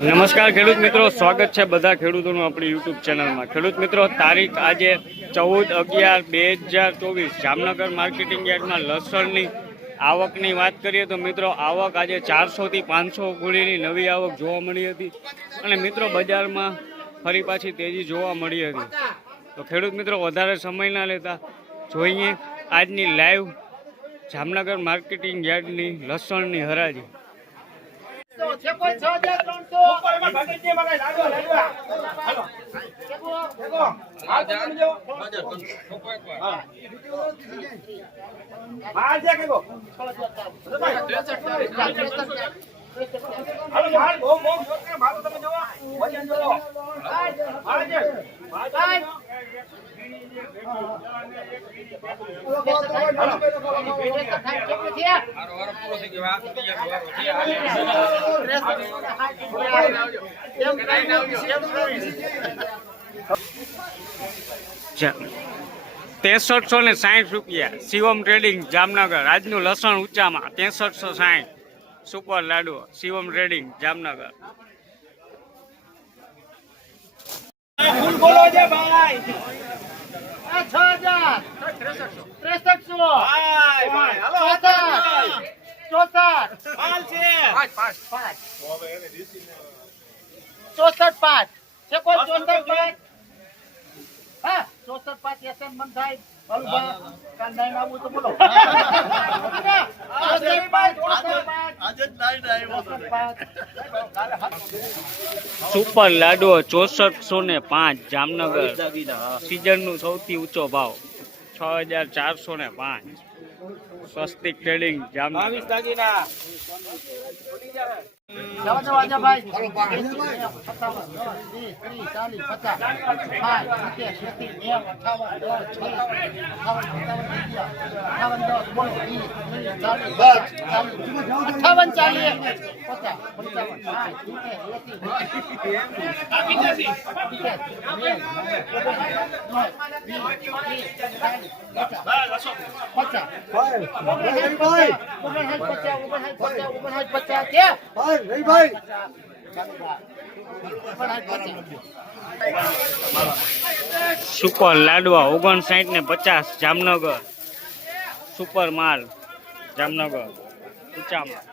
નમસ્કાર ખેડૂત મિત્રો, સ્વાગત છે બધા ખેડૂતોનું આપણી યુટ્યુબ ચેનલમાં। ખેડૂત મિત્રો, તારીખ આજે 14/11/2024 જામનગર માર્કેટિંગ યાર્ડમાં લસણની આવકની વાત કરીએ તો મિત્રો આવક આજે 400 થી 500 ગોળીની નવી આવક જોવા મળી હતી અને મિત્રો બજારમાં ફરી પાછી તેજી જોવા મળી હતી। તો ખેડૂત મિત્રો વધારે સમય ના લેતા જોઈએ આજની લાઈવ જામનગર માર્કેટિંગ યાર્ડની લસણની હરાજી। ₹6360 શિવમ ટ્રેડિંગ જામનગર। આજનું લસણ ઊંચામાં 6360 સુપર લાડુ શિવમ ટ્રેડિંગ જામનગર। સુપર લાડુ 6405 જામનગર। સીઝન નું સૌથી ઊંચો ભાવ 6405 સ્વસ્તિક ટ્રેડિંગ જામનગર। સુપર લાડવા 5950 જામનગર। સુપર માલ જામનગર ઊંચામાં।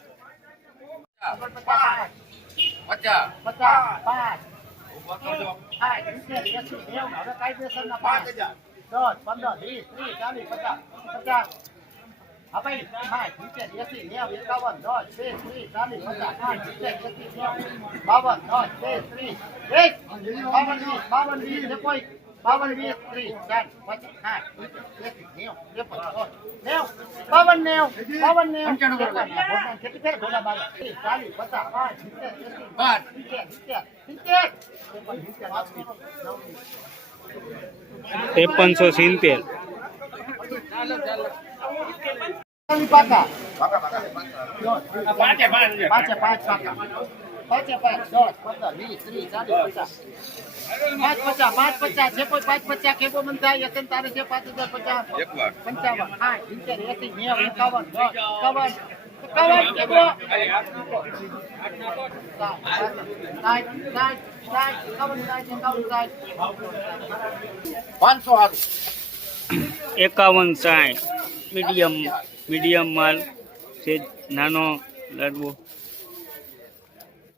₹5370 5160 મીડિયમ માલ છે નાનો લાડવો।